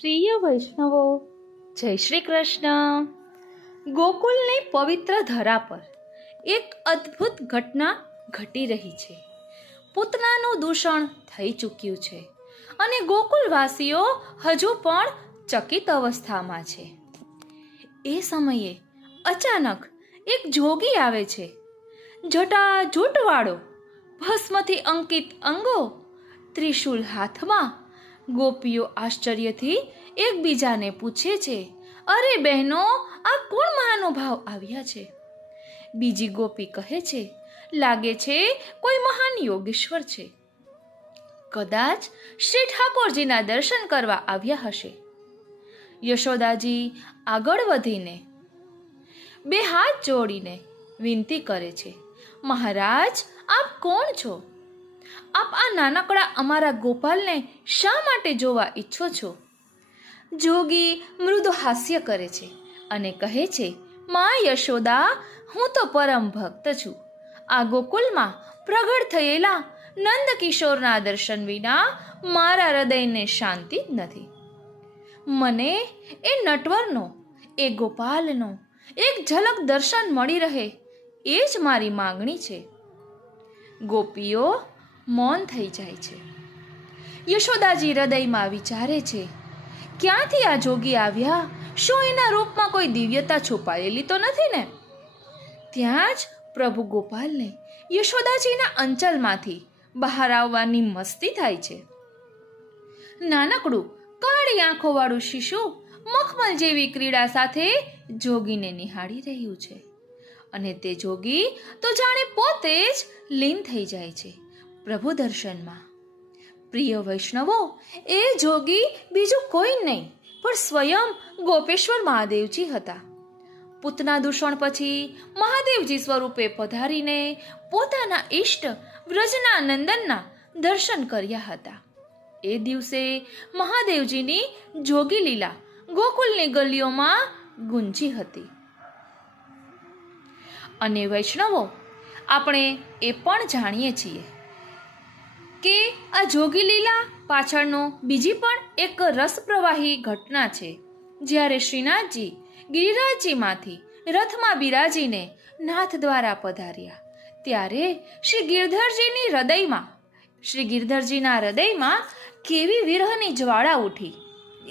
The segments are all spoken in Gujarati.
પ્રિય વૈષ્ણવો, જય શ્રી કૃષ્ણ. ગોકુલની પવિત્ર ધરા પર એક અદ્ભુત ઘટના ઘટી રહી છે. પૂતનાનું દૂષણ થઈ ચૂક્યું છે અને ગોકુલવાસીઓ હજુ પણ ચકિત અવસ્થામાં છે. એ સમયે અચાનક એક જોગી આવે છે. જટાજૂટવાળો, ભસ્મથી અંકિત અંગો, ત્રિશૂલ હાથમાં. ગોપીઓ આશ્ચર્યથી એકબીજાને પૂછે છે, અરે બહેનો, આ કોણ મહાનુભાવ આવ્યા છે? બીજી ગોપી કહે છે, લાગે છે કોઈ મહાન યોગેશ્વર છે. કદાચ શ્રી ઠાકોરજીના દર્શન કરવા આવ્યા હશે. યશોદાજી આગળ વધીને બે હાથ જોડીને વિનંતી કરે છે, મહારાજ, આપ કોણ છો? આપ આ નાનકડા અમારા ગોપાલને શા માટે જોવા ઈચ્છો છો? જોગી મૃદુ હાસ્ય કરે છે અને કહે છે, મા યશોદા, હું તો પરમ ભક્ત છું. આ ગોકુલમાં પ્રગટ થયેલા નંદ કિશોરના દર્શન વિના મારા હૃદયને શાંતિ જ નથી. મને એ નટવરનો, એ ગોપાલનો એક ઝલક દર્શન મળી રહે, એ જ મારી માંગણી છે. ગોપીઓ મૌન થઈ જાય છે. યશોદાજી હૃદયમાં વિચારે છે, ક્યાંથી આ જોગી આવ્યા? શું એના રૂપમાં કોઈ દિવ્યતા છુપાયેલી તો નથી ને? ત્યાં જ પ્રભુ ગોપાલને યશોદાજીના અંચલમાંથી બહાર આવવાની મસ્તી થાય છે. નાનકડું કાળી આંખોવાળું શિશુ મખમલ જેવી ક્રીડા સાથે જોગીને નિહાળી રહ્યું છે અને તે જોગી તો જાણે પોતે જ લીન થઈ જાય છે પ્રભુ દર્શનમાં. પ્રિય વૈષ્ણવો, એ જોગી બીજું કોઈ નહીં પણ સ્વયં ગોપેશ્વર મહાદેવજી હતા. પૂતના દૂષણ પછી મહાદેવજી સ્વરૂપે પધારીને પોતાના ઈષ્ટ વ્રજના નંદનના દર્શન કર્યા હતા. એ દિવસે મહાદેવજીની જોગી લીલા ગોકુલની ગલીઓમાં ગુંજી હતી. અને વૈષ્ણવો, આપણે એ પણ જાણીએ છીએ કે આ જોગી લીલા પાછળનો બીજી પણ એક રસપ્રવાહી ઘટના છે. જ્યારે શ્રીનાથજી ગિરિરાજજીમાંથી રથમાં બિરાજીને નાથ દ્વારા પધાર્યા, ત્યારે શ્રી ગિરધરજીના હૃદયમાં કેવી વિરહની જ્વાળા ઉઠી.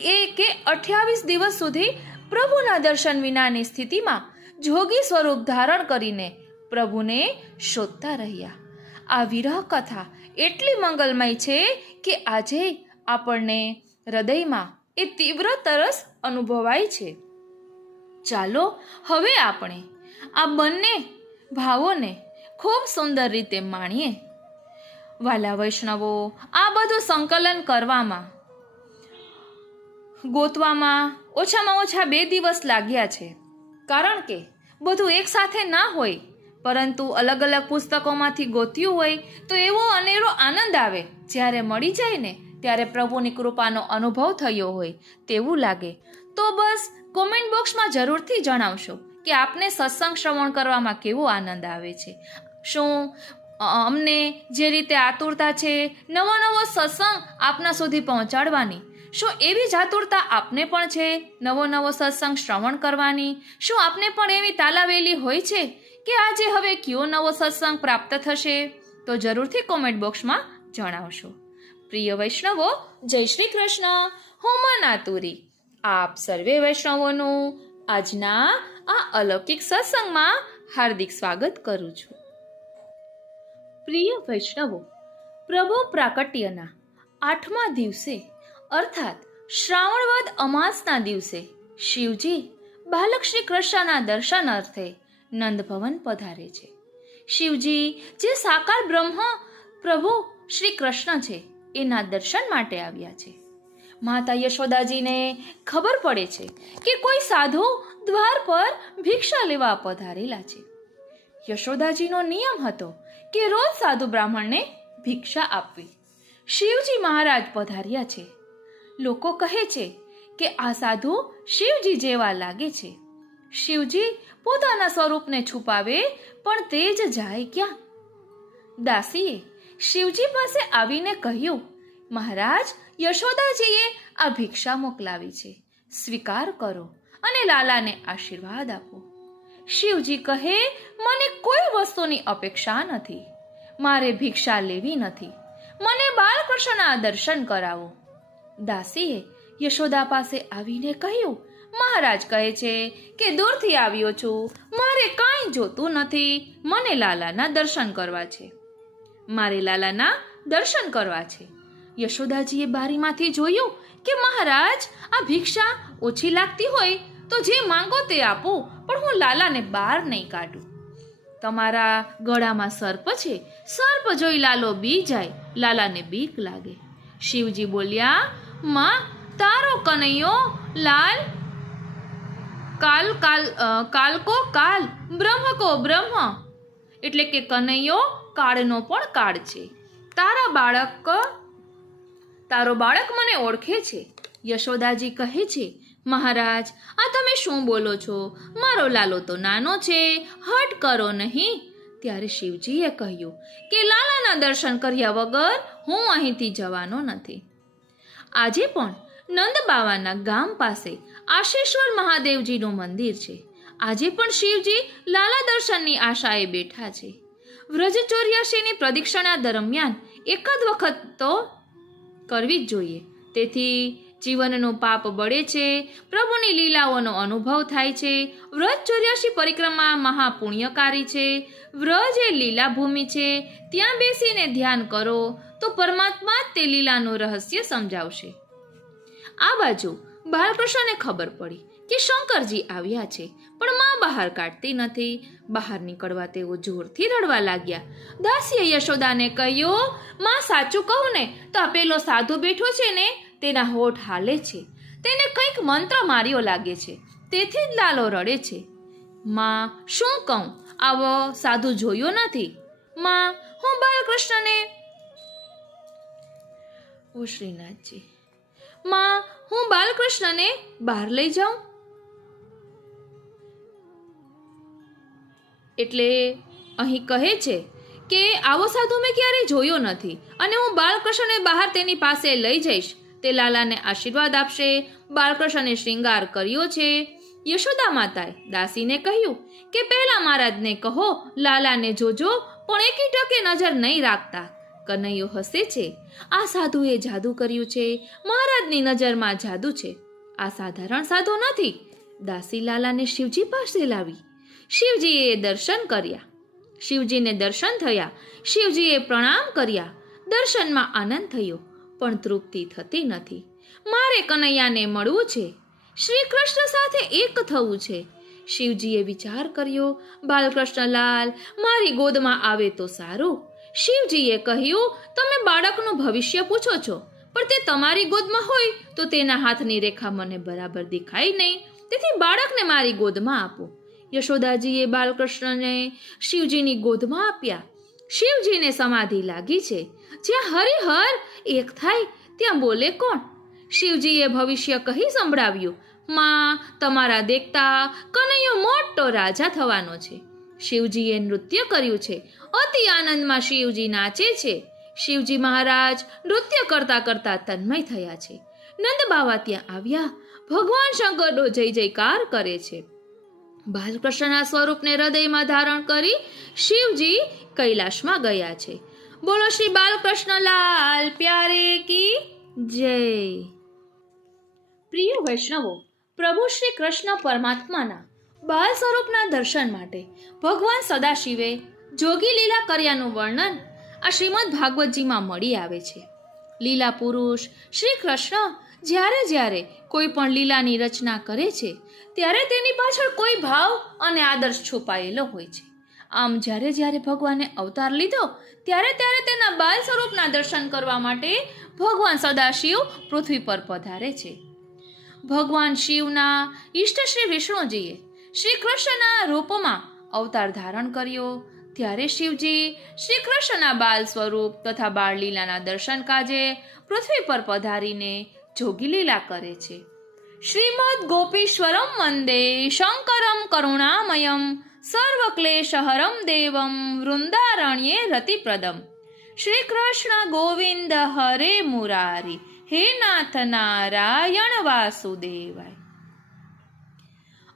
એ કે 28 દિવસ સુધી પ્રભુના દર્શન વિનાની સ્થિતિમાં જોગી સ્વરૂપ ધારણ કરીને પ્રભુને શોધતા રહ્યા. આ વિરહ કથા એટલી મંગલમય છે કે આજે આપણને હૃદયમાં એ તીવ્ર તરસ અનુભવાય છે. ચાલો હવે આપણે આ બંને ભાવોને ખૂબ સુંદર રીતે માણીએ. વાલા વૈષ્ણવો, આ બધું સંકલન કરવામાં, ગોતવામાં ઓછામાં ઓછા 2 દિવસ લાગ્યા છે. કારણ કે બધું એકસાથે ના હોય, પરંતુ અલગ અલગ પુસ્તકોમાંથી ગોત્યું હોય તો એવો અનેરો આનંદ આવે. જ્યારે મળી જાય ને ત્યારે પ્રભુની કૃપાનો અનુભવ થયો હોય તેવું લાગે. તો બસ કોમેન્ટ બોક્સમાં જરૂરથી જણાવશો કે આપને સત્સંગ શ્રવણ કરવામાં કેવો આનંદ આવે છે. શું અમને જે રીતે આતુરતા છે નવો સત્સંગ આપના સુધી પહોંચાડવાની, શું એવી જ આતુરતા આપને પણ છે નવો સત્સંગ શ્રવણ કરવાની? શું આપને પણ એવી તાલાવેલી હોય છે કે આજે હવે કયો નવો સત્સંગ પ્રાપ્ત થશે? તો જરૂરથી કોમેન્ટ બોક્સમાં જણાવશો. પ્રિય વૈષ્ણવો, જય શ્રી કૃષ્ણ. હું મનાતુરી આપ સર્વે વૈષ્ણવોનું આજના આ અલૌકિક સત્સંગમાં હાર્દિક સ્વાગત કરું છું. પ્રિય વૈષ્ણવો, પ્રભુ પ્રાકટ્યના 8મા દિવસે અર્થાત શ્રાવણ વદ અમાસના દિવસે શિવજી બાલક શ્રી કૃષ્ણના દર્શન અર્થે નંદભવન પધારે છે. શિવજી જે સાકાર બ્રહ્મ પ્રભુ શ્રી કૃષ્ણ છે એના દર્શન માટે આવ્યા છે. માતા યશોદાજીને ખબર પડે છે કે કોઈ સાધુ દ્વાર પર ભિક્ષા લેવા પધારેલા છે. યશોદાજીનો નિયમ હતો કે રોજ સાધુ બ્રાહ્મણને ભિક્ષા આપવી. શિવજી મહારાજ પધાર્યા છે. લોકો કહે છે કે આ સાધુ શિવજી જેવા લાગે છે. શિવજી પોતાના સ્વરૂપને છુપાવે પણ તે જ જાય ક્યાં? દાસીએ શિવજી પાસે આવીને કહ્યું, મહારાજ, યશોદાજીએ આ ભિક્ષા મોકલાવી છે, સ્વીકાર કરો અને લાલાને આશીર્વાદ આપો. શિવજી કહે, મને કોઈ વસ્તુની અપેક્ષા નથી, મારે ભિક્ષા લેવી નથી, મને બાલકૃષ્ણના દર્શન કરાવો. દાસીએ યશોદા પાસે આવીને કહ્યું, મહારાજ કહે છે કે દૂરથી આવ્યો છું, મારે કાંઈ જોતું નથી, મને લાલાના દર્શન કરવા છે, મારે લાલાના દર્શન કરવા છે. યશોદાજીએ બારીમાંથી જોયું કે મહારાજ, આ ભિક્ષા ઓછી લાગતી હોય તો જે માંગો તે આપો, પણ હું લાલાને બહાર નહીં કાઢું. તમારા ગળામાં સર્પ છે, સર્પ જોઈ લાલો બી જાય, લાલાને બીક લાગે. શિવજી બોલ્યા, માં, તારો કનૈયો લાલ કાલ કાલ કાલ કો કાલ, બ્રહ્મ કો બ્રહ્મ, એટલે કે કનૈયો કાળનો પણ કાળ છે. તારો બાળક મને ઓળખે છે. યશોદાજી કહે છે, મહારાજ, આ તમે શું બોલો છો? મારો લાલો તો નાનો છે, હટ કરો નહીં. ત્યારે શિવજીએ કહ્યું કે લાલાના દર્શન કર્યા વગર હું અહીંથી જવાનો નથી. આજે પણ નંદબાવાના ગામ પાસે આશેશ્વર મહાદેવજીનું મંદિર છે. આજે પણ શિવજી લાલા દર્શનની આશાએ બેઠા છે. વ્રજ 84ની પ્રદક્ષિણા દરમિયાન એકાદ વખત તો કરવી જ જોઈએ. તેથી જીવનનું પાપ બળે છે, પ્રભુની લીલાઓનો અનુભવ થાય છે. વ્રજ 84 પરિક્રમા મહાપુણ્યકારી છે. વ્રજ એ લીલા ભૂમિ છે. ત્યાં બેસીને ધ્યાન કરો તો પરમાત્મા જ તે લીલાનું રહસ્ય સમજાવશે. આ બાજુ બાલકૃષ્ણને ખબર પડી કે શંકરજી આવ્યા છે, પણ માં બહાર કાઢતી નથી. બહાર નીકળવા તેઓ જોરથી રડવા લાગ્યા. દાસીએ યશોદાને કહ્યું, માં, સાચું કહું ને તો આ પેલો સાધુ બેઠો છે ને, તેના હોઠ હાલે છે, તેને કંઈક મંત્ર માર્યો લાગે છે, તેથી જ લાલો રડે છે. માં, શું કહું, આવો સાધુ જોયો નથી. માં, હું બાલકૃષ્ણને ઓ શ્રીનાથજી, માં, હું બાલકૃષ્ણને બહાર લઈ જાઉં? એટલે અહીં કહે છે કે આવો સાધુ મેં ક્યારેય જોયો નથી, અને હું બાલકૃષ્ણને બહાર તેની પાસે લઈ જઈશ. તે લાલાને આશીર્વાદ આપશે. બાલકૃષ્ણને શ્રૃંગાર કર્યો છે. યશોદા માતાએ દાસીને કહ્યું કે પહેલા મહારાજને કહો લાલાને જોજો, પણ એકી ટકે નજર નહીં રાખતા. કનૈયો હસે છે. આ સાધુએ જાદુ કર્યું છે. મહારાજની નજરમાં જાદુ છે. આ સાધારણ સાધુ નથી. દાસી લાલાને શિવજી પાસે લાવી. શિવજીએ દર્શન કર્યા. શિવજીને દર્શન થયા. શિવજીએ પ્રણામ કર્યા. દર્શનમાં આનંદ થયો, પણ તૃપ્તિ થતી નથી. મારે કનૈયાને મળવું છે, શ્રી કૃષ્ણ સાથે એક થવું છે. શિવજીએ વિચાર કર્યો, બાલકૃષ્ણલાલ મારી ગોદમાં આવે તો સારું. શિવજીએ કહ્યું, તમે બાળકનું ભવિષ્ય પૂછો છો, પણ તે તમારી ગોદમાં હોય તો તેના હાથની રેખા મને બરાબર દેખાય નહીં, તેથી બાળકને મારી ગોદમાં આપો. યશોદાજીએ બાલકૃષ્ણને શિવજીની ગોદમાં આપ્યા. શિવજીને સમાધિ લાગી છે. જ્યાં હરિહર એક થાય ત્યાં બોલે કોણ? શિવજીએ ભવિષ્ય કહી સંભળાવ્યું. માં, તમારા દેખતા કનૈયો મોટો રાજા થવાનો છે. શિવજીએ નૃત્ય કર્યું છે. અતિ આનંદમાં શિવજી નાચે છે. શિવજી મહારાજ નૃત્ય કરતા કરતા તન્મય થયા છે. નંદ બાવા ત્યાં આવ્યા. ભગવાન શંકરનો જય જયકાર કરે છે. બાલકૃષ્ણના સ્વરૂપને હૃદયમાં ધારણ કરી શિવજી કૈલાશમાં ગયા છે. બોલો શ્રી બાલકૃષ્ણલાલ પ્યારે કી જય. પ્રિય વૈષ્ણવો, પ્રભુ શ્રી કૃષ્ણ પરમાત્માના બાલ સ્વરૂપના દર્શન માટે ભગવાન સદાશિવે જોગી લીલા કર્યાનું વર્ણન આ શ્રીમદ ભાગવતજીમાં મળી આવે છે. લીલા પુરુષ શ્રી કૃષ્ણ જ્યારે કોઈ પણ લીલાની રચના કરે છે, ત્યારે તેની પાછળ કોઈ ભાવ અને આદર્શ છુપાયેલો હોય છે. આમ જ્યારે ભગવાને અવતાર લીધો, ત્યારે તેના બાલ સ્વરૂપના દર્શન કરવા માટે ભગવાન સદાશિવ પૃથ્વી પર પધારે છે. ભગવાન શિવના ઈષ્ટ શ્રી વિષ્ણુજીએ શ્રી કૃષ્ણના રૂપમાં અવતાર ધારણ કર્યો. ત્યારે શિવજી શ્રી કૃષ્ણના બાલ સ્વરૂપ તથા બાળ લીલાના દર્શન કાજે પૃથ્વી પર પધારીને જોગી લીલા કરે છે. શ્રીમદ ગોપીશ્વરમ વંદે શંકરમ કરુણામયમ સર્વક્લેશહરમ દેવમ વૃંદારણ્યે રતિપ્રદમ. શ્રી કૃષ્ણ ગોવિંદ હરે મુરારી હે નાથ નારાયણ વાસુદેવાય.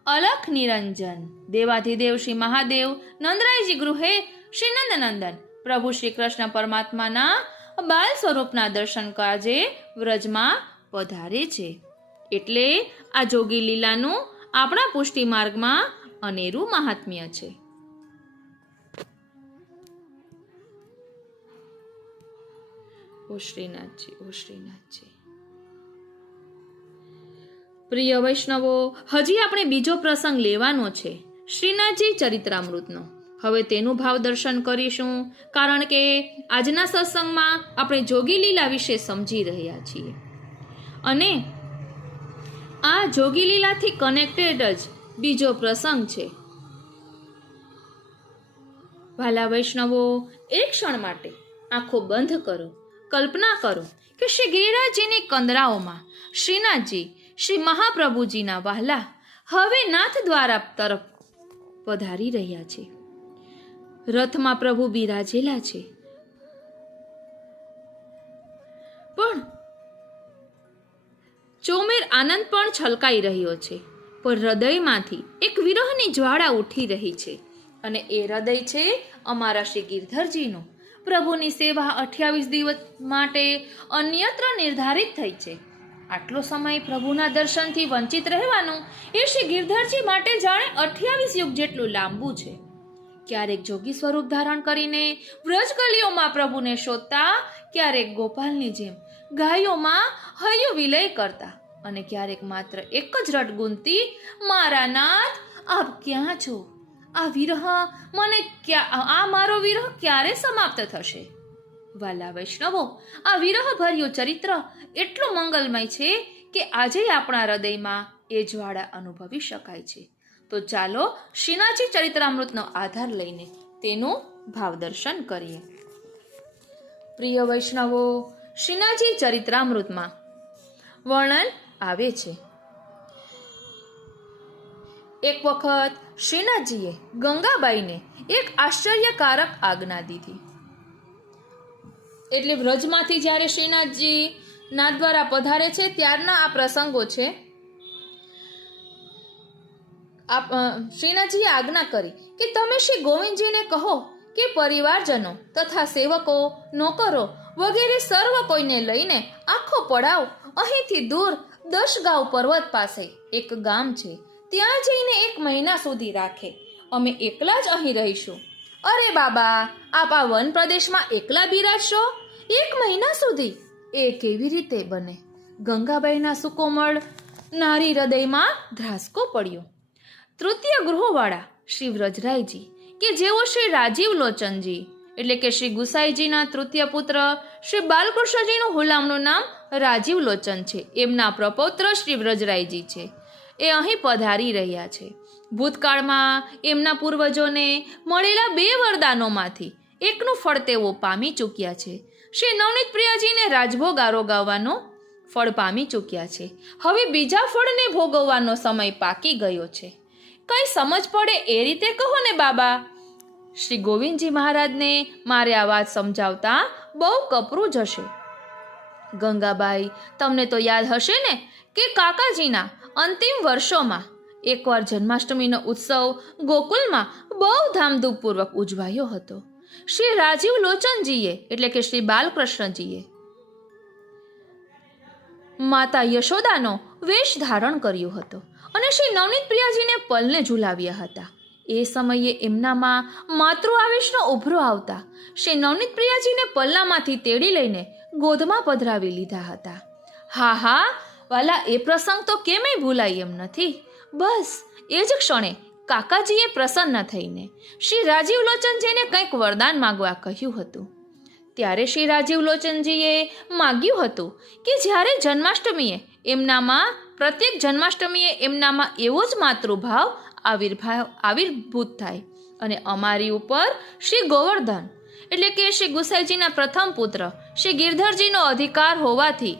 અલખ નિરંજન દેવાધિદેવ શ્રી મહાદેવ નંદરાયજી ગૃહે શ્રી નંદનંદન પ્રભુ શ્રી કૃષ્ણ પરમાત્માના બાલ સ્વરૂપના દર્શન કાજે વ્રજમાં પધારે છે. એટલે આ જોગી લીલાનું આપણા પુષ્ટિ માર્ગમાં અનેરું મહાત્મ્ય છે. ઓ શ્રીનાથજી, ઓ શ્રીનાથજી. પ્રિય વૈષ્ણવો, હજી આપણે બીજો પ્રસંગ લેવાનો છે શ્રીનાથજી ચરિત્રામૃતનો. હવે તેનું ભાવ દર્શન કરીશું, કારણ કે આજના સત્સંગમાં આપણે જોગી લીલા વિશે સમજી રહ્યા છીએ અને આ જોગી લીલાથી કનેક્ટેડ જ બીજો પ્રસંગ છે. ભાલા વૈષ્ણવો, એક ક્ષણ માટે આંખો બંધ કરો. કલ્પના કરો કે શ્રી ગિરિરાજજીની કંદરાઓમાં શ્રીનાથજી શ્રી મહાપ્રભુજીના વહાલા હવે નાથ દ્વારા તરફ પધારી રહ્યા છે. રથમાં પ્રભુ બિરાજેલા છે, પણ ચોમેર આનંદ પણ છલકાઈ રહ્યો છે. પણ હૃદયમાંથી એક વિરહની જ્વાળા ઉઠી રહી છે અને એ હૃદય છે અમારા શ્રી ગિરધરજીનું. પ્રભુની સેવા 28 દિવસ માટે અન્યત્ર નિર્ધારિત થઈ છે. આટલો સમય પ્રભુના દર્શનથી વંચિત રહેવાનું એ શ્રી ગિરધરજી માટે જાણે 28 યુગ જેટલું લાંબુ છે. ક્યારેક જોગી સ્વરૂપ ધારણ કરીને વ્રજગલીઓમાં પ્રભુને શોધતા, ક્યારેક ગોપાલની જેમ ગાયોમાં હૈયું વિલય કરતા અને ક્યારેક માત્ર એક જ રટ ગુંજતી, મારા નાથ આપ ક્યાં છો? આ વિરહ મને આ મારો વિરહ ક્યારે સમાપ્ત થશે? વાલા વૈષ્ણવો, આ વિરહ ભર્યું ચરિત્ર એટલું મંગલમય છે કે આજે આપણા હૃદયમાં એ જ્વાળા અનુભવી શકાય છે. તો ચાલો શ્રીનાથજી ચરિત્રામૃતનો આધાર લઈને તેનું ભાવ દર્શન કરીએ. પ્રિય વૈષ્ણવો, શ્રીનાથજી ચરિત્રામૃતમાં વર્ણન આવે છે. એક વખત શ્રીનાથજીએ ગંગાબાઈને એક આશ્ચર્યકારક આજ્ઞા દીધી. એટલે વ્રજમાંથી જ્યારે શ્રીનાથજી નાથ દ્વારા પધારે છે ત્યારના આ પ્રસંગો છે. શ્રીનાથજીએ આજ્ઞા કરી કે તમે શ્રી ગોવિંદજીને કહો કે પરિવારજનો તથા સેવકો, નોકરો વગેરે સર્વ કોઈને લઈને આખો પડાવ અહીંથી દૂર 10 ગાંવ પર્વત પાસે એક ગામ છે, ત્યાં જઈને 1 મહિના સુધી રાખે. અમે એકલા જ અહીં રહીશું. અરે બાબા, આપ આ વન પ્રદેશમાં એકલા બિરાજશો 1 મહિના સુધી? એ કેવી રીતે બને? ગંગાબાઈના સુકોમળ નારી હૃદયમાં ધ્રાસકો પડ્યો. તૃતીય ગૃહવાળા શ્રી વ્રજરાયજી કે જેઓ શ્રી રાજીવ લોચનજી એટલે કે શ્રી ગુસાઈજીના તૃતીય પુત્ર શ્રી બાલકૃષ્ણજીનું હુલામણું નામ રાજીવ લોચન છે. એમના પ્રપૌત્ર શ્રી વ્રજરાયજી છે. એ અહીં પધારી રહ્યા છે. ભૂતકાળમાં એમના પૂર્વજોને મળેલા 2 વરદાનોમાંથી એકનું ફળ તેઓ પામી ચૂક્યા છે. શ્રી નવનીત પ્રિયાજીને રાજભોગ આરોગાવવાનો ફળ પામી ચૂક્યા છે. હવે બીજા ફળને ભોગવવાનો સમય પાકી ગયો છે. કઈ સમજ પડે એ રીતે કહો ને બાબા. શ્રી ગોવિંદજી મહારાજને મારે આ વાત સમજાવતા બહુ કપરું જશે. ગંગાબાઈ, તમને તો યાદ હશે ને કે કાકાજીના અંતિમ વર્ષોમાં એકવાર જન્માષ્ટમીનો ઉત્સવ ગોકુલમાં બહુ ધામધૂમપૂર્વક ઉજવાયો હતો. શ્રી રાજીવ લોચનજીએ એટલે કે શ્રી બાલકૃષ્ણજીએ માતા યશોદાનો વેશ ધારણ કર્યો હતો અને શ્રી નવનીત પ્રિયાજીને પલને ઝુલાવ્યા હતા. એ સમયે એમનામાં માતૃ આવેશનો ઉભરો આવતા શ્રી નવનીત પ્રિયાજીને પલ્લામાંથી તેડી લઈને ગોદમાં પધરાવી લીધા હતા. હા હા વાલા, એ પ્રસંગ તો કેમેય ભૂલાય એમ નથી. બસ એ જ ક્ષણે કાકાજીએ પ્રસન્ન થઈને શ્રી રાજીવ લોચનજીને કંઈક વરદાન માંગવા કહ્યું હતું. ત્યારે શ્રી રાજીવ લોચનજીએ માગ્યું હતું કે જ્યારે જન્માષ્ટમીએ એમનામાં પ્રત્યેક જન્માષ્ટમીએ એમનામાં એવો જ માતૃભાવ આવિર્ભૂત થાય અને અમારી ઉપર શ્રી ગોવર્ધન એટલે કે શ્રી ગુસાઈજીના પ્રથમ પુત્ર શ્રી ગિરધરજીનો અધિકાર હોવાથી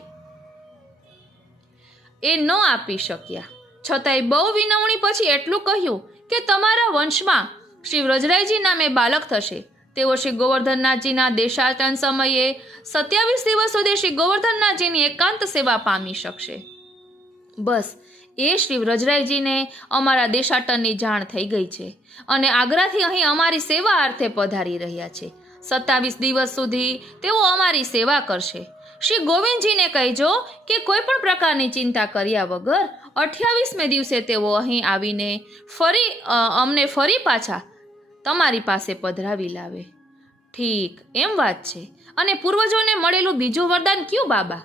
એ ન આપી શક્યા. છતાંય બહુ વિનવણી પછી એટલું કહ્યું કે તમારા વંશમાં શ્રી વ્રજરાયજી નામે બાલક થશે, તેઓ શ્રી ગોવર્ધનનાથજીના દેશાટન સમયે 27 દિવસ સુધી શ્રી ગોવર્ધનનાથજીની એકાંત સેવા પામી શકશે. બસ એ શ્રી વ્રજરાયજીને અમારા દેશાટનની જાણ થઈ ગઈ છે અને આગ્રાથી અહીં અમારી સેવા અર્થે પધારી રહ્યા છે. 27 દિવસ સુધી તેઓ અમારી સેવા કરશે. શ્રી ગોવિંદજીને કહેજો કે કોઈ પણ પ્રકારની ચિંતા કર્યા વગર 28મે દિવસે તેઓ અહીં આવીને અમને ફરી પાછા તમારી પાસે પધરાવી લાવે. ઠીક, એમ વાત છે. અને પૂર્વજોને મળેલું બીજું વરદાન ક્યું બાબા?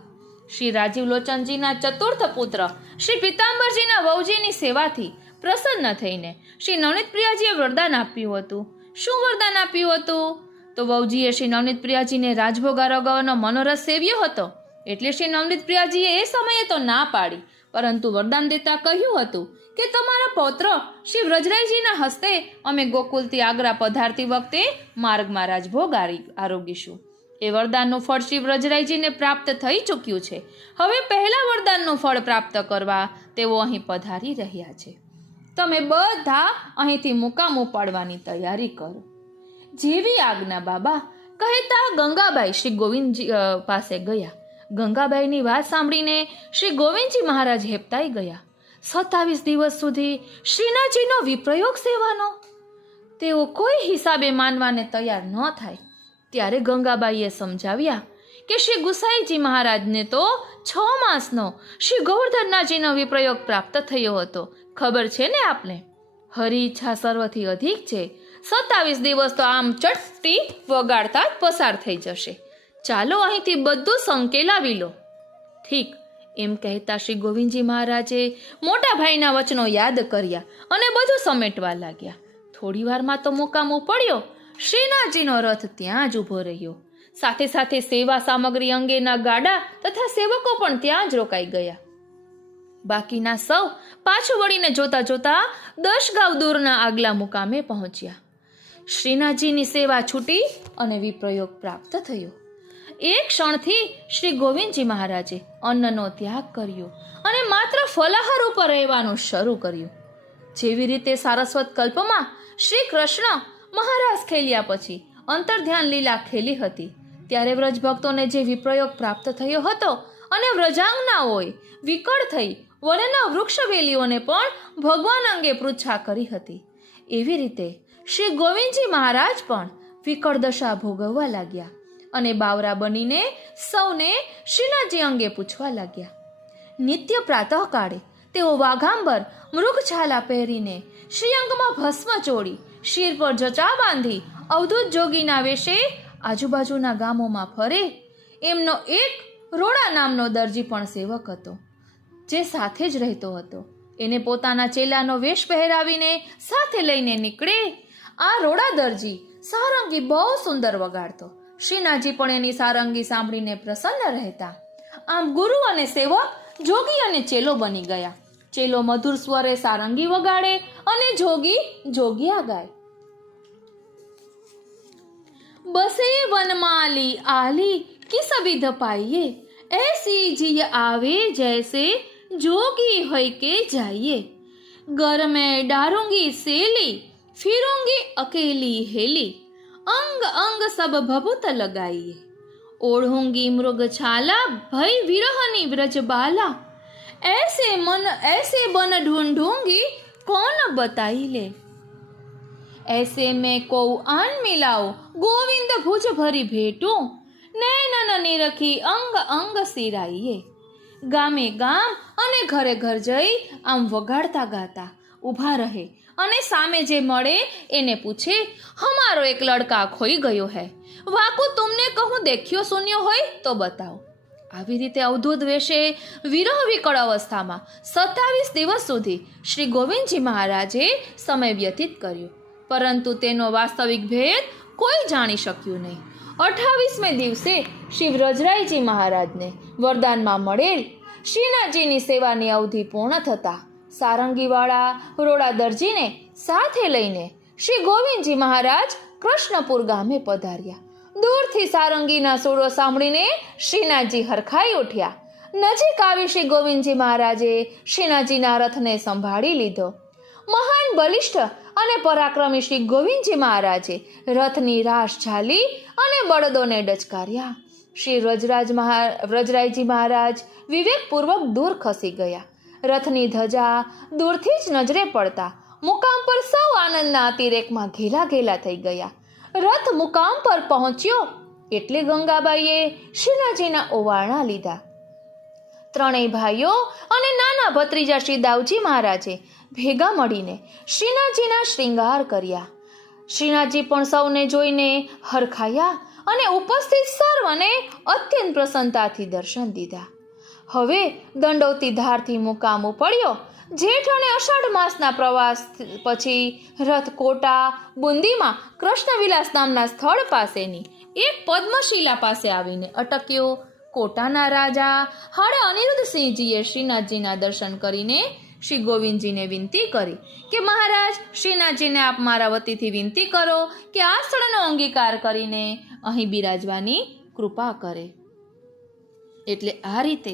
શ્રી રાજીવ લોચનજીના ચતુર્થ પુત્ર શ્રી પીતાંબરજીના વહુજીની સેવાથી પ્રસન્ન થઈને શ્રી નવનીત પ્રિયાજીએ વરદાન આપ્યું હતું. શું વરદાન આપ્યું હતું? તો વહુજીએ શ્રી નવનીત પ્રિયાજીને રાજભોગ આરોગવાનો મનોરથ સેવ્યો હતો. એટલે શ્રી નવનીત પ્રિયાજીએ એ સમયે તો ના પાડી, પરંતુ વરદાન દેતા કહ્યું હતું કે તમારા પૌત્ર શ્રી વ્રજરાયજીના હસ્તે અમે ગોકુલથી આગ્રા પધારતી વખતે માર્ગમાં રાજભોગ આરોગીશું. એ વરદાનનું ફળ શ્રી વ્રજરાયજીને પ્રાપ્ત થઈ ચૂક્યું છે. હવે પહેલા વરદાનનું ફળ પ્રાપ્ત કરવા તેઓ અહીં પધારી રહ્યા છે. તમે બધા અહીંથી મુકામ ઉપાડવાની તૈયારી કરો. જેવી આજ્ઞા બાબા, કહેતા ગંગાબાઈ શ્રી ગોવિંદજી પાસે ગયા. ગંગાબાઈની વાત સાંભળીને શ્રી ગોવિંદજી મહારાજ હેપતાઈ ગયા. 27 દિવસ સુધી શ્રીનાથજીનો વિપ્રયોગ સેવાનો તેઓ કોઈ હિસાબે માનવાને તૈયાર ન થાય. ત્યારે ગંગાબાઈએ સમજાવ્યા કે શ્રી ગુસાઈજી મહારાજને તો 6 માસનો શ્રી ગોવર્ધનનાથજીનો વિપ્રયોગ પ્રાપ્ત થયો હતો. ખબર છે ને આપને? હરિ ઈચ્છા સર્વથી અધિક છે. 27 દિવસ તો આમ ચટટી વગાડતા જ પસાર થઈ જશે. ચાલો અહીંથી બધું સંકેલાવી લો. ઠીક, એમ કહેતા શ્રી ગોવિંદજી મહારાજે મોટા ભાઈના વચનો યાદ કર્યા અને બધું સમેટવા લાગ્યા. થોડી વારમાં તો મુકામ પડ્યો. શ્રીનાથજીનો રથ ત્યાં જ ઊભો રહ્યો. સાથે સાથે સેવા સામગ્રી અંગેના ગાડા તથા સેવકો પણ ત્યાં જ રોકાઈ ગયા. બાકીના સૌ પાછું વળીને જોતા જોતા 10 ગાંવ દૂરના આગલા મુકામે પહોંચ્યા. શ્રીનાથજીની સેવા છૂટી અને વિપ્રયોગ પ્રાપ્ત થયો. એક ક્ષણથી શ્રી ગોવિંદજી મહારાજે અન્નનો ત્યાગ કર્યો અને માત્ર ફલાહાર ઉપર રહેવાનું શરૂ કર્યું. જેવી રીતે સારસ્વત કલ્પમાં શ્રી કૃષ્ણ મહારાજ ખેલ્યા પછી અંતર્ધ્યાન લીલા ખેલી હતી, ત્યારે વ્રજ ભક્તોને જે વિપ્રયોગ પ્રાપ્ત થયો હતો અને વ્રજાંગનાઓએ વિકળ થઈ વનના વૃક્ષ વેલીઓને પણ ભગવાન અંગે પૃચ્છા કરી હતી, એવી રીતે શ્રી ગોવિંદજી મહારાજ પણ વિકળ દશા ભોગવવા લાગ્યા અને બાવરા બનીને સૌને શ્રીનાથજી અંગે પૂછવા લાગ્યા. નિત્ય પ્રાતઃકાળે તેઓ વાઘાંબર મૃગછાલા પહેરીને શ્રીઅંગમાં ભસ્મ ચોળી શિર પર જચા બાંધી અવધૂત જોગીના વેશે આજુબાજુના ગામોમાં ફરે. એમનો એક રોડા નામનો દરજી પણ સેવક હતો, જે સાથે જ રહેતો હતો. એને પોતાના ચેલાનો વેશ પહેરાવીને સાથે લઈને નીકળે. આ રોડા દરજી સારંગી બહુ સુંદર વગાડતો. શ્રીનાથજી પણ એની સારંગી સાંભળીને પ્રસન્ન રહેતા. આમ ગુરુ અને સેવક જોગી અને ચેલો બની ગયા. ચેલો મધુર સ્વરે સારંગી વગાડે અને જોગી જોગિયા ગાય. બસે વનમાલી આલી કિસ વિધ પાઈએ, ऐसी जिय आवे जैसे जोगी होय के जाइए. घर में डारूंगी सेली, फिरूंगी अकेली हेली, अंग अंग सब भभूत लगाइए. ओढ़ूंगी मृग छाला, भय विरहनी व्रज बाला, ऐसे बन ढूंढूंगी कौन बताई ले. ऐसे में को आन मिलाओ, गोविंद भुज भरी भेटूं, नैनन निरखी अंग अंग सिराइए. ગામે ગામ અને ઘરે ઘર જઈ આમ વગાડતા ગાતા ઊભા રહે અને સામે જે મળે એને પૂછે, હમારો એક લડકા ખોઈ ગયો હૈ, વાકુ તુમને કહું દેખ્યો સુન્યો હોય તો બતાવો. આવી રીતે અવધૂત વેશે વિરહ વિકળ અવસ્થામાં 27 દિવસ સુધી શ્રી ગોવિંદજી મહારાજે સમય વ્યતીત કર્યો, પરંતુ તેનો વાસ્તવિક ભેદ કોઈ જાણી શક્યું નહીં. 28મે દિવસે શ્રી વ્રજરાયજી મહારાજને વરદાનમાં મળેલ શ્રીનાથજીની સેવાની અવધિ પૂર્ણ થતાં સારંગીવાળા રોડા દરજીને સાથે લઈને શ્રી ગોવિંદજી મહારાજ કૃષ્ણપુર ગામે પધાર્યા. દૂરથી સારંગીના સુરો સાંભળીને શ્રીનાથજી હરખાઈ ઉઠ્યા. નજીક આવી શ્રી ગોવિંદજી મહારાજે શ્રીનાથજીના રથને સંભાળી લીધો. મહાન બલિષ્ઠ અને પરાક્રમી શ્રી ગોવિંદજી મહારાજે રથની રાશ ઝાલી અને બળદોને ડચકાર્યા. શ્રી વ્રજરાયજી મહારાજ વિવેકપૂર્વક દૂર ખસી ગયા. રથની ધજા દૂરથી જ નજરે પડતા મુકામ પર સૌ આનંદના અતિરેકમાં ઘેલા ઘેલા થઈ ગયા. રથ મુકામ પર પહોંચ્યો એટલે ગંગાબાઈએ શ્રીનાથજીના ઓવારણા લીધા. ત્રણેય ભાઈઓ અને નાના ભત્રીજા શ્રી દાવજી મહારાજે ભેગા મળીને શ્રીનાથજીના શ્રૃંગાર કર્યા. શ્રીનાથજી પણ સૌને જોઈને હરખાયા અને ઉપસ્થિત સર્વને અત્યંત પ્રસન્નતાથી દર્શન દીધા. હવે દંડોતી ધારથી મુકામ પડ્યો. જેઠ અને અષાઢ માસના પ્રવાસ પછી રથ કોટા બુંદીમાં કૃષ્ણવિલાસ નામના સ્થળ પાસેની એક પદ્મશિલા પાસે આવીને અટક્યો. કોટાના રાજા હાડે અનિરુદ્ધસિંહજીએ શ્રીનાથજીના દર્શન કરીને શ્રી ગોવિંદજીને વિનંતી કરી કે મહારાજ, શ્રીનાથજીને આપ મારા વતીથી વિનંતી કરો કે આ સ્થળનો અંગીકાર કરીને અહીં બિરાજવાની કૃપા કરે. એટલે આ રીતે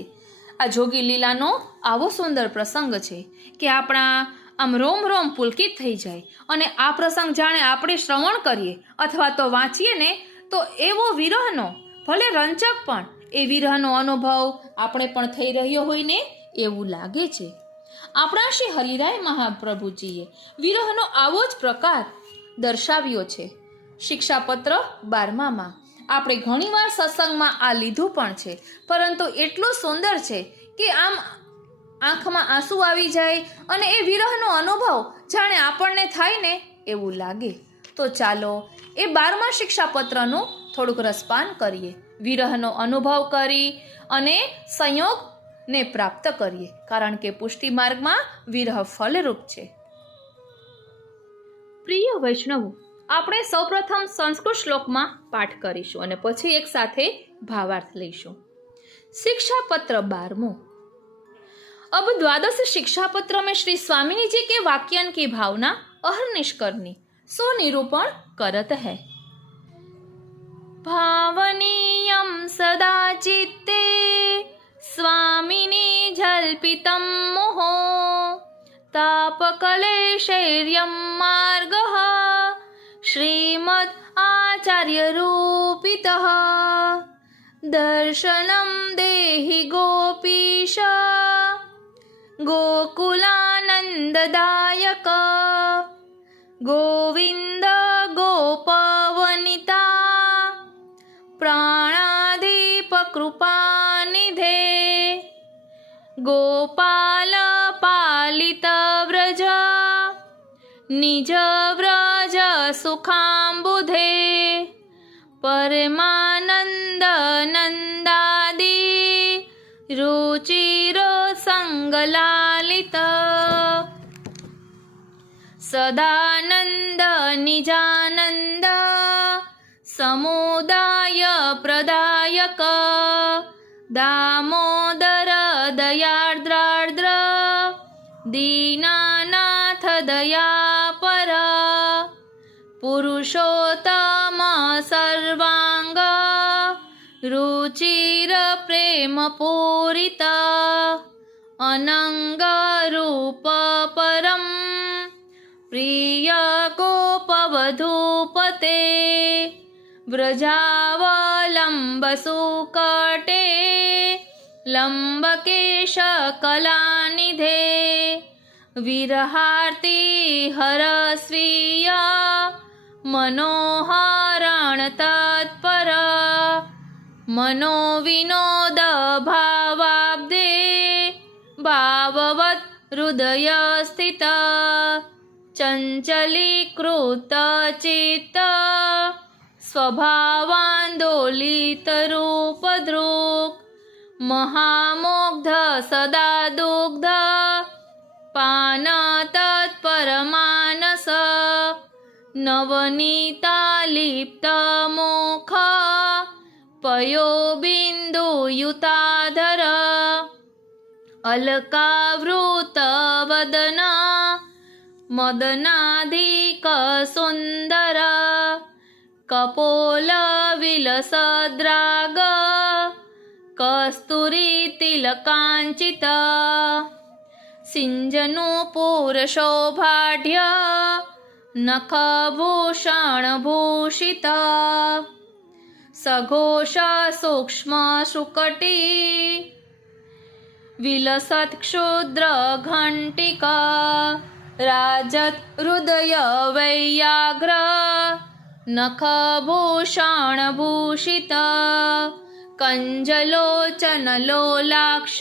આ જોગી લીલાનો આવો સુંદર પ્રસંગ છે કે આપણા આમ રોમ રોમ પુલકિત થઈ જાય. અને આ પ્રસંગ જાણે આપણે શ્રવણ કરીએ અથવા તો વાંચીએ ને તો એવો વિરહનો, ભલે રંચક પણ એ વિરહનો અનુભવ આપણે પણ થઈ રહ્યો હોય ને એવું લાગે છે. આપણા શ્રી હરિરાય મહાપ્રભુજીએ વિરહનો આવો જ પ્રકાર દર્શાવ્યો છે. શિક્ષાપત્ર 12માં આપણે ઘણીવાર સત્સંગમાં આ લીધું પણ છે, પરંતુ એટલું સુંદર છે કે આમ આંખમાં આંસુ આવી જાય અને એ વિરહનો અનુભવ જાણે આપણને થાય ને એવું લાગે. તો ચાલો એ 12મા શિક્ષાપત્રનું થોડુંક રસપાન કરીએ, વિરહનો અનુભવ કરી અને સંયોગને પ્રાપ્ત કરીએ, કારણ કે પુષ્ટિ માર્ગમાં વિરહ ફલરૂપ છે. પ્રિય વૈષ્ણવો, આપણે સૌપ્રથમ સંસ્કૃત શ્લોકમાં પાઠ કરીશું અને પછી એક સાથે ભાવાર્થ લઈશું. शिक्षापत्र 12। अब द्वादश शिक्षा पत्र में श्री स्वामिनी जी के वाक्यन की भावना अहर्निश करनी सुनिरूपण करत है। भावनीयं सदा चित्ते स्वामिनी जल्पितं मोहो तापकलेशैर्यं मार्गः श्रीमद् आचार्य रूपितः दर्शनं देहि गोपीश गोकुलानन्ददायक गोविन्द गोपवनिता प्राणाधिप कृपानिधे गोपाल पालित व्रज निज व्रज सुखाम्बुधे परमानंद नंदादि रुचिरो संगलालित सदानंद निजानंद समुदाय प्रदायक दामोदर दयार्द्रार्द्र दीनानाथ दयापर पुरुषोत्तम सर्वांग रुचिर प्रेम पूरित अनंग रूप परम प्रिय गोपवधूपते व्रजावलंब सुकटे लंबकेश कलानिधे विरहार्ति हरस्वीय मनोहरण तत्पर मनोविनोद भावाब्दे भाववत् हृदय स्थित चंचलीकृत चित्त स्वभावान्दोलित रूप दृक् महामुग्ध सदा दुग्ध पान तत्पर मानस नवनीतालिप्त मुख पयोबिन्दुयुताधर अलकावृत वदन मदनाधिक सुन्दर कपोल विलसद्राग कस्तूरी तिलकाञ्चित सिञ्जनूपुरशोभाढ्य नखभूषणभूषिता सघोष सूक्ष्मशुकटी विलसत्क्षुद्रघण्टिका राजत् हृदय वैयाघ्र नखभूषणभूषिता कञ्जलोचनलोलाक्ष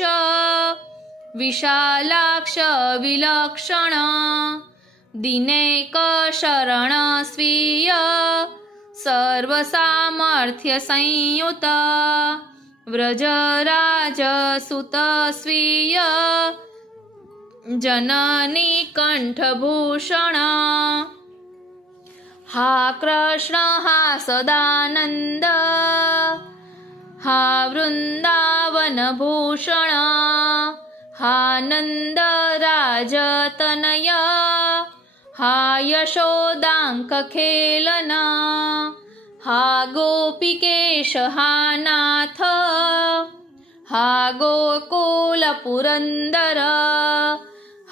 विशालाक्ष विलक्षण दिनेकशरण स्वीय सर्वसामर्थ्यसंयुत व्रजराजसुत स्वीय जननी कंठभूषण हा कृष्ण हा सदानंद हा वृंदावन भूषण हा नंद राजतनय हा यशोदांक खेलना हा गोपिकेश हा नाथ हा गोकुल पुरंदर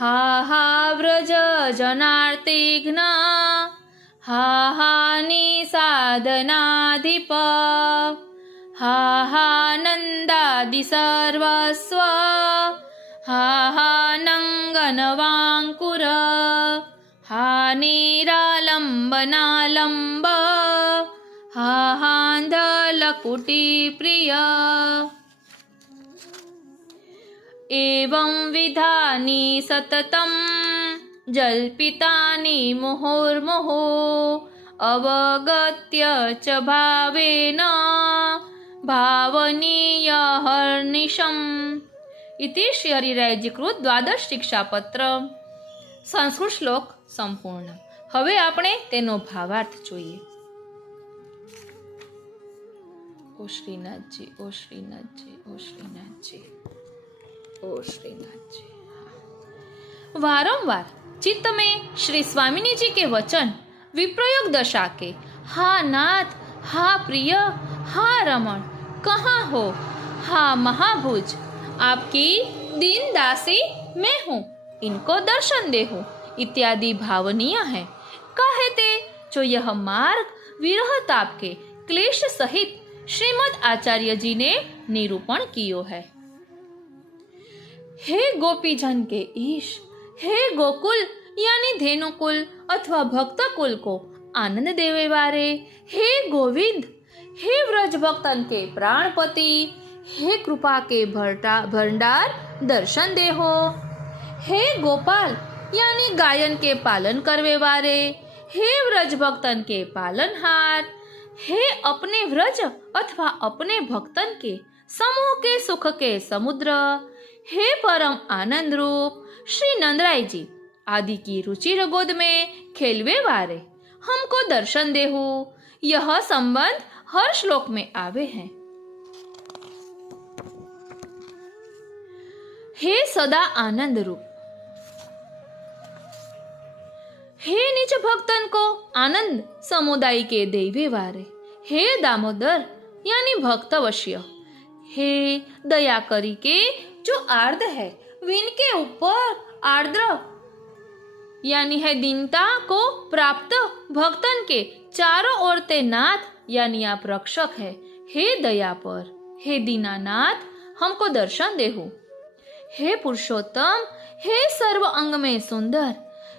हा हा व्रज जनार्तिघ्न हा हा निसाधनाधिप हा हा नंदादि सर्वस्व हा हा नंगनवांकुर हा निरालंबनालंब हा हांधलकुटी प्रिय एवं विधानि सततं जल्पितानि मुहुर्मुहुः अवगत्य च भावेन भावनीयहर्निशम् इति श्री हरिरायजी कृत द्वादश शिक्षापत्र संस्कृत श्लोक संपूर्ण। હવે આપણે તેનો ભાવાર્થ જોઈએ। ओ श्रीनाथजी, ओ श्रीनाथजी, ओ श्रीनाथजी, ओ श्रीनाथजी। वारंवार चित्त में श्री स्वामिनी जी के वचन विप्रयोग दशा के हा नाथ, हा प्रिय, हा रमण, कहाँ हो, हा महाभुज, आपकी दीन दासी मैं हूँ, इनको दर्शन दे हो इत्यादि भावनीय है। कहते जो यह मार्ग विरह ताप के क्लेश सहित श्रीमद आचार्य जी ने निरूपण कियो है। हे गोपीजन के ईश, हे गोकुल यानी धेनुकुल अथवा भक्तकुल को आनंद देवे वारे, हे गोविंद, हे व्रज भक्तन के प्राणपति, हे कृपा के भंडार दर्शन दे हो, हे गोपाल यानी गायन के पालन करवे वारे, हे व्रज भक्तन के पालनहार, हे अपने व्रज अथवा अपने भक्तन के समूह के सुख के समुद्र, हे परम आनंद रूप श्री नंदराय जी आदि की रुचिर गोद में खेलवे वारे, हमको दर्शन देहु। यह संबंध हर श्लोक में आवे हैं। हे सदा आनंद रूप, हे निज भक्तन को आनंद समुदाय के देवे वारे, हे दामोदर यानी भक्तवश्य, हे दया करी के जो आर्द्र है विनके ऊपर आर्द्र यानी है दीनता को प्राप्त भक्तन के चारों ओर ते नाथ यानी आप रक्षक है। हे दया पर, हे दीनानाथ हमको दर्शन देहु। हे पुरुषोत्तम, हे सर्व अंग में सुंदर,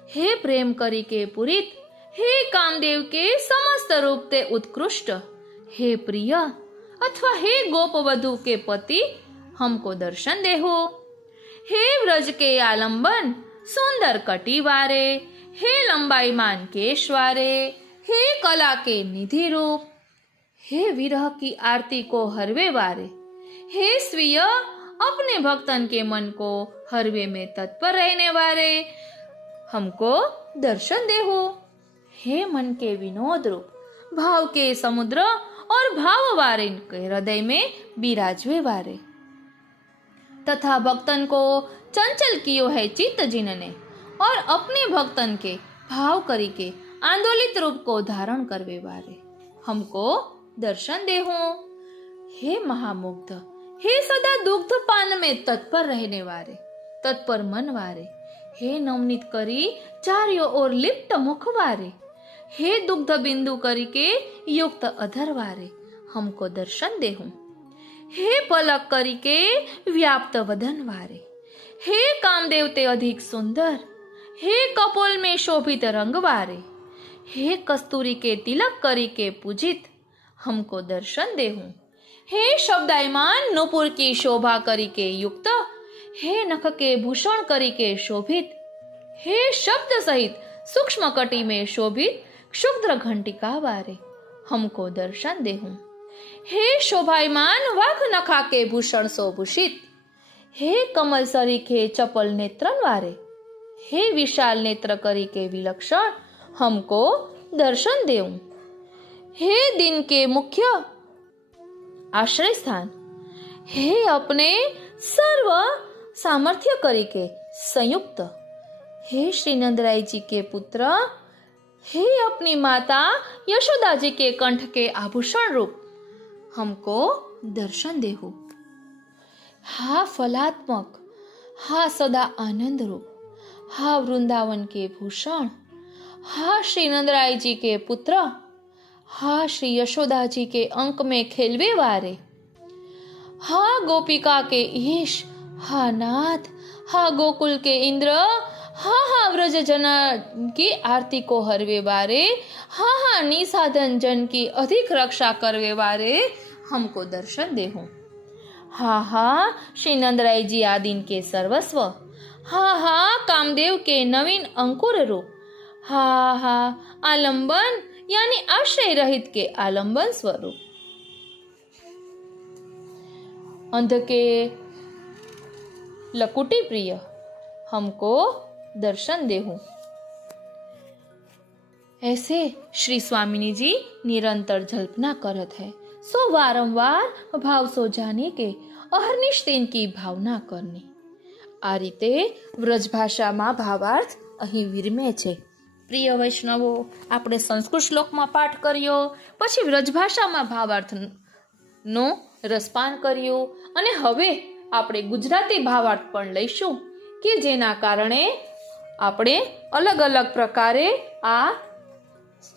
हे प्रेम करी के पुरित, हे कामदेव के समस्त रूप ते उत्कृष्ट, हे प्रिय अथवा हे गोपवधु के पति हमको दर्शन देहो। हे व्रज के आलंबन सुंदर कटी वारे, हे लंबाई मान केश वारे, हे कला के निधि रूप, हे विरह की आरती को हरवे वारे, हे स्वीय अपने भक्तन के मन को हरवे में तत्पर रहने वाले हमको दर्शन देहो। हे मन के विनोद रूप, भाव के समुद्र और भाव वारे के हृदय में बिराजवे वारे, तथा भक्तन को चंचल कियो है चित्त जिनने और अपने भक्तन के भाव करी के आंदोलित रूप को धारण करवे वारे हमको दर्शन देहो। हे महामुग्ध, हे सदा दुग्ध पान में तत्पर रहने वाले, तत्पर मनवारे। हे नवनीत करी चार्यो और लिप्त मुखवारे। हे दुग्ध बिंदु करी के युक्त अधरवारे हमको दर्शन देहूं। हे पलक करी के व्याप्त वदन वारे। हे कामदेव ते अधिक सुंदर। हे कपोल में शोभित रंगवारे। हे कस्तूरी के तिलक करी के पूजित हमको दर्शन देहूं। हे शब्दायमान नुपुर की शोभा करी के युक्त। हे नख के भूषण करी के शोभित। हे शब्द सहित सूक्ष्म कटी में शोभित क्षुद्र घंटिका वारे हमको दर्शन देहूं। हे शोभायमान वाघ नखा के भूषण सोभूषित। हे कमल सरीखे चपल नेत्रन वारे। हे विशाल नेत्र करी के विलक्षण हमको दर्शन देऊं। हे दिन के मुख्य आश्रय स्थान। हे अपने सर्व सामर्थ्य करी के संयुक्त। हे श्री नंदराय जी के पुत्र। हे अपनी माता यशोदा जी के कंठ के आभूषण रूप हमको दर्शन देहु। हा फलात्मक, हा सदा आनंद रूप, हा वृंदावन के भूषण, हा श्री नंदराय जी के पुत्र, हा श्री यशोदा जी के अंक में खेलवे वारे, हा गोपिका के ईश, हा नाथ, हा गोकुल के इंद्र, हा व्रज जना की आरती को हरवे वारे, हा निसाधन जन की अधिक रक्षा करवे वारे हमको दर्शन देहूं। हा श्री नंदराय जी आदिन के सर्वस्व, हा कामदेव के नवीन अंकुर रूप, हा आलंबन यानी आश्रय रहित के आलंबन स्वरूप, अंध के लकुटी प्रिय हमको दर्शन देहूं। ऐसे श्री स्वामिनी जी निरंतर जल्पना करत है। सो वारंवार भाव सो जाने के अहर्निश की भावना करनी। आ रीते વ્રજભાષામાં ભાવાર્થ અહીં વિરમે છે। પ્રિય વૈષ્ણવો, આપણે સંસ્કૃત શ્લોકમાં પાઠ કર્યો, પછી વ્રજભાષામાં ભાવાર્થનો રસપાન કર્યો અને હવે આપણે ગુજરાતી ભાવાર્થ પણ લઈશું કે જેના કારણે આપણે અલગ અલગ પ્રકારે આ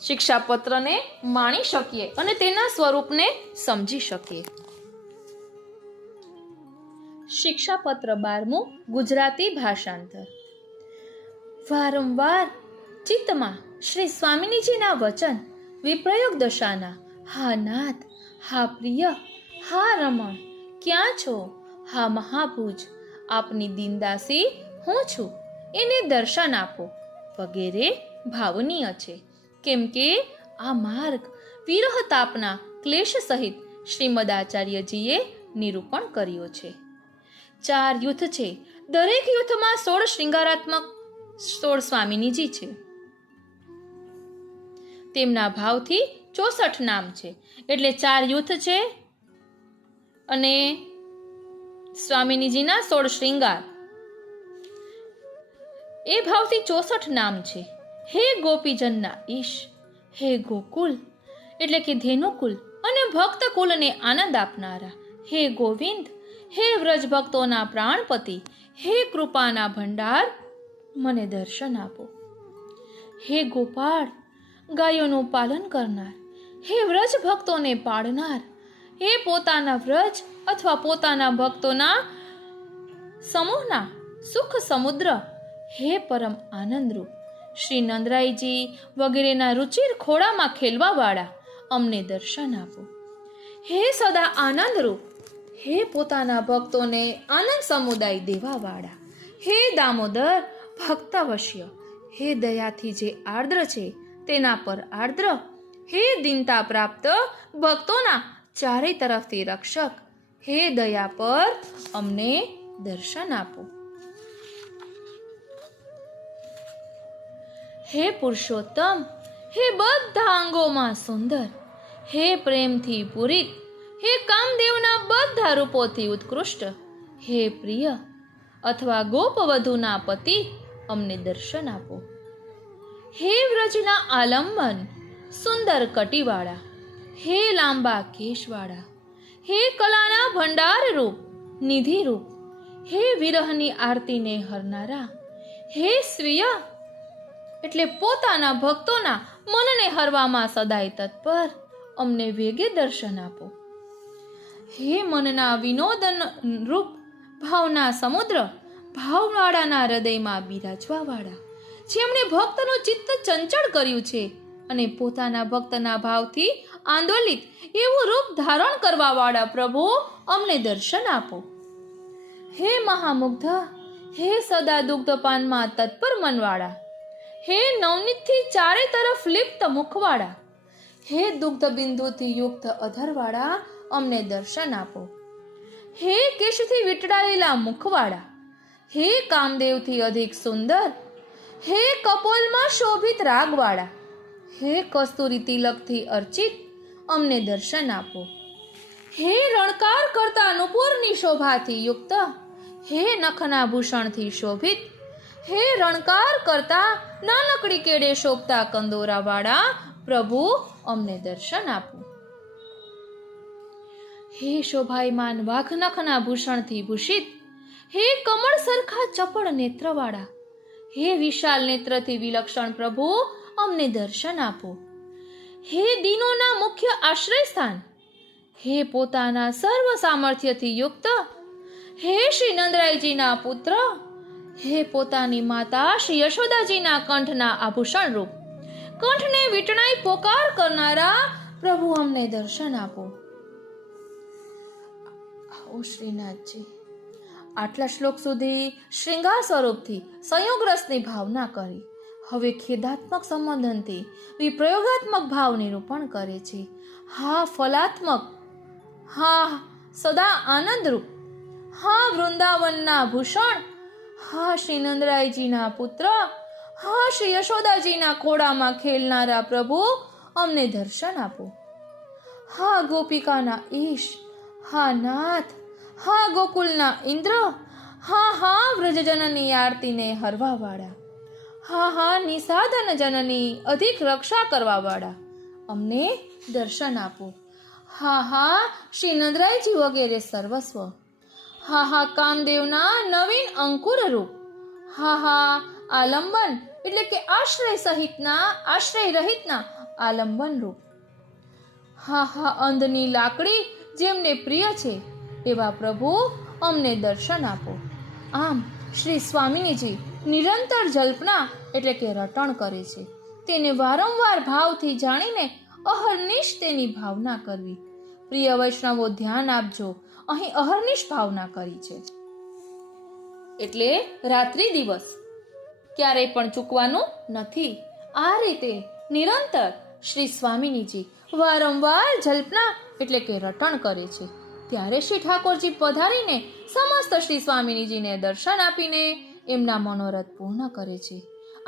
શિક્ષાપત્રને માણી શકીએ અને તેના સ્વરૂપને સમજી શકીએ। શિક્ષાપત્ર 12મું ગુજરાતી ભાષાંતર। વારંવાર ચિત્તમાં શ્રી સ્વામિનીજીના વચન વિપ્રયોગ દશાના હા નાથ, હા પ્રિય, હા રમણ, ક્યાં છો, હા મહાભુજ, આપની દીનદાસી હું છું, એને દર્શન આપો વગેરે ભાવનીય છે। કેમ કે આ માર્ગ વિરહ તાપના ક્લેશ સહિત શ્રીમદ આચાર્યજીએ નિરૂપણ કર્યો છે। 4 યુથ છે, દરેક યુથમાં 16 શ્રૃંગારાત્મક 16 સ્વામિનીજી છે। તેમના ભાવથી 64 નામ છે, એટલે 4 યુથ છે અને સ્વામિનીજીના 16 શ્રૃંગાર, એ ભાવથી 64 નામ છે। હે ગોપીજનના ઈશ, હે ગોકુલ એટલે કે ધેનુકુલ અને ભક્ત કુલને આનંદ આપનારા, હે ગોવિંદ, હે વ્રજ ભક્તોના પ્રાણપતિ, હે કૃપાના ભંડાર, મને દર્શન આપો। હે ગોપાળ, ગાયોનું પાલન કરનાર, હે વ્રજ ભક્તોને પાળનાર, હે પોતાના વ્રજ અથવા પોતાના ભક્તોના સમૂહના સુખ સમુદ્ર, હે પરમ આનંદરૂપ શ્રી નંદરાયજી વગેરેના રુચિર ખોળામાં ખેલવા વાળા અમને દર્શન આપો। હે સદા આનંદરૂપ, હે પોતાના ભક્તોને આનંદ સમુદાય દેવા વાળા, હે દામોદર ભક્તવશ્ય, હે દયાથી જે આર્દ્ર છે તેના પર આર્દ્ર, હે દીનતા પ્રાપ્ત ભક્તોના ચારે તરફથી રક્ષક, હે દયા પર અમને દર્શન આપો। હે પુરુષોત્તમ, હે બધા અંગોમાં સુંદર, હે પ્રેમથી પૂરિત, હે કામદેવના બધા રૂપોથી ઉત્કૃષ્ટ, હે પ્રિય અથવા ગોપવધૂના પતિ, અમને દર્શન આપો। હે વ્રજના આલંબન સુંદર કટીવાળા, હે લાંબા કેશવાળા, હે કલાના ભંડાર રૂપ નિધિ રૂપ, હે વિરહની આરતીને હરનારા, હે સ્વીય એટલે પોતાના ભક્તોના મનને હરવામાં સદાય તત્પર, અમને વેગે દર્શન આપો. હે મનના વિનોદન રૂપ ભાવના સમુદ્ર, ભાવવાળાના હૃદયમાં બિરાજવા વાળા, જેમણે ભક્તનું ચિત્ત ચંચળ કર્યું છે અને પોતાના ભક્તના ભાવથી આંદોલિત એવું રૂપ ધારણ કરવા વાળા પ્રભુ, અમને દર્શન આપો. હે મહામુગ્ધ, હે સદા દુગ્ધપાનમાં તત્પર મનવાળા, હે નવનીતથી ચારે તરફ લિપ્ત મુખવાળા, હે દુગ્ધ બિંદુથી યુક્ત અધરવાળા, અમને દર્શન આપો. હે કેશથી વીંટળાયેલા મુખવાળા, હે કામદેવથી અધિક સુંદર, હે કપોલમાં શોભિત રાગવાળા, હે કસ્તુરી તિલકથી અર્ચિત, અમને દર્શન આપો. હે રણકાર કરતા નુપુરની શોભાથી યુક્ત, હે નખના ભૂષણથી શોભિત, હે રણકાર કરતા નાનકડી કેડે શોભતા કંદોરાવાળા પ્રભુ, અમને દર્શન આપો. હે શોભાયમાન વાઘનખના ભૂષણથી ભૂષિત, હે કમળ સરખા ચપળ નેત્રવાળા, હે વિશાલ નેત્રથી વિલક્ષણ પ્રભુ, અમને દર્શન આપો. હે દીનોના મુખ્ય આશ્રય સ્થાન, હે પોતાના સર્વ સામર્થ્યથી યુક્ત, હે શ્રી નંદરાયજીના પુત્ર, હે પોતાની માતા શ્રી યશોદાજીના કંઠના આભૂષણ રૂપ, કંઠને વીંટણાઈ પોકાર કરનારા પ્રભુ, અમને દર્શન આપો. ઓ શ્રીનાથજી, આટલા શ્લોક સુધી શ્રૃંગાર સ્વરૂપથી સંયોગ રસની ભાવના કરી. હવે ખેદાત્મક સંબોધનથી વિપ્રયોગાત્મક ભાવ નિરૂપણ કરે છે. હા ફલાત્મક, હા સદા આનંદરૂપ, હા વૃંદાવનના ભૂષણ, હા શ્રી નંદરાયજીના પુત્ર, હા શ્રી યશોદાજીના ખોળામાં ખેલનારા પ્રભુ, અમને દર્શન આપો. હા ગોપિકાના ઈશ, હા નાથ, હા ગોકુલના ઇન્દ્ર, હા વ્રજજનની આરતીને હરવા વાળા, હા નિસાધન જનની અધિક રક્ષા કરવા વાળા, અમને દર્શન આપો. હા શ્રી નંદરાયજી વગેરે સર્વસ્વ, હા કામદેવના નવીન અંકુર રૂપ, હા આલંબન એટલે કે આશ્રય રહિતના આલંબન રૂપ, હા અંધની લાકડી જેમને પ્રિય છે એવા પ્રભુ, અમને દર્શન આપો. આમ શ્રી સ્વામિનીજી નિરંતર જલ્પના એટલે કે રટણ કરે છે. તેને વારંવાર ભાવથી જાણીને અહર્નિશ તેની ભાવના કરવી. પ્રિય વૈષ્ણવો ધ્યાન આપજો, અહીં અહર્નિશ ભાવના કરી છે એટલે રાત્રિ દિવસ ક્યારેય પણ ચૂકવાનું નથી. આ રીતે નિરંતર શ્રી સ્વામિનીજી વારંવાર જલ્પના એટલે કે રટણ કરે છે. ત્યારે શ્રી ઠાકોરજી પધારીને સમસ્ત શ્રી સ્વામિનીજીને દર્શન આપીને એમના મનોરથ પૂર્ણ કરે છે.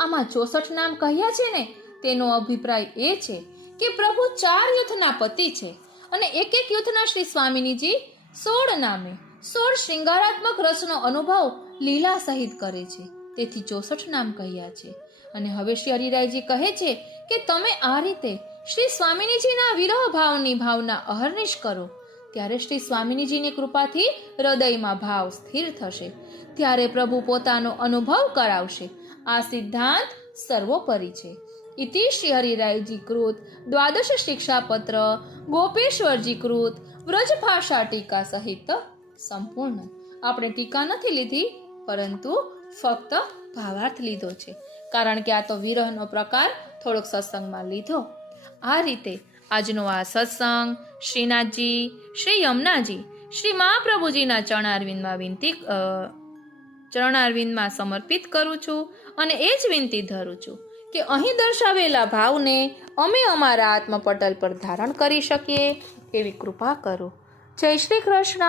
આમાં 64 નામ કહ્યા છે ને, તેનો અભિપ્રાય એ છે કે પ્રભુ 4 યુથના પતિ છે અને એક યુથના શ્રી સ્વામિનીજી 16 નામે 16 શૃંગારાત્મક રસનો અનુભવ લીલા સહિત કરે છે. તેથી 64 નામ કહ્યા છે. અને હવે શ્રી હરિરાયજી કહે છે કે તમે આ રીતે શ્રી સ્વામિનીજીના વિરહ ભાવની ભાવના અહર્નિશ કરો, ત્યારે શ્રી સ્વામિનીજીની કૃપાથી હૃદયમાં ભાવ સ્થિર થશે. ત્યારે પ્રભુ પોતાનો અનુભવ કરાવશે. આ સિદ્ધાંત સર્વોપરી છે. ઇતિ શ્રી હરિરાયજી કૃત દ્વાદશ શિક્ષાપત્ર ગોપેશ્વરજી કૃત વ્રજભાષા ટીકા સહિત સંપૂર્ણ. આપણે ટીકા નથી લીધી, પરંતુ ફક્ત ભાવાર્થ લીધો છે, કારણ કે આ તો વિરહનો પ્રકાર થોડોક સત્સંગમાં લીધો. આ રીતે આજનો આ સત્સંગ શ્રીનાથજી, શ્રી યમુનાજી, શ્રી મહાપ્રભુજીના ચરણારવિંદમાં સમર્પિત કરું છું અને એ જ વિનંતી ધરું છું કે અહીં દર્શાવેલા ભાવને અમે અમારા આત્મપટલ પર ધારણ કરી શકીએ એવી કૃપા કરો. જય શ્રી કૃષ્ણ.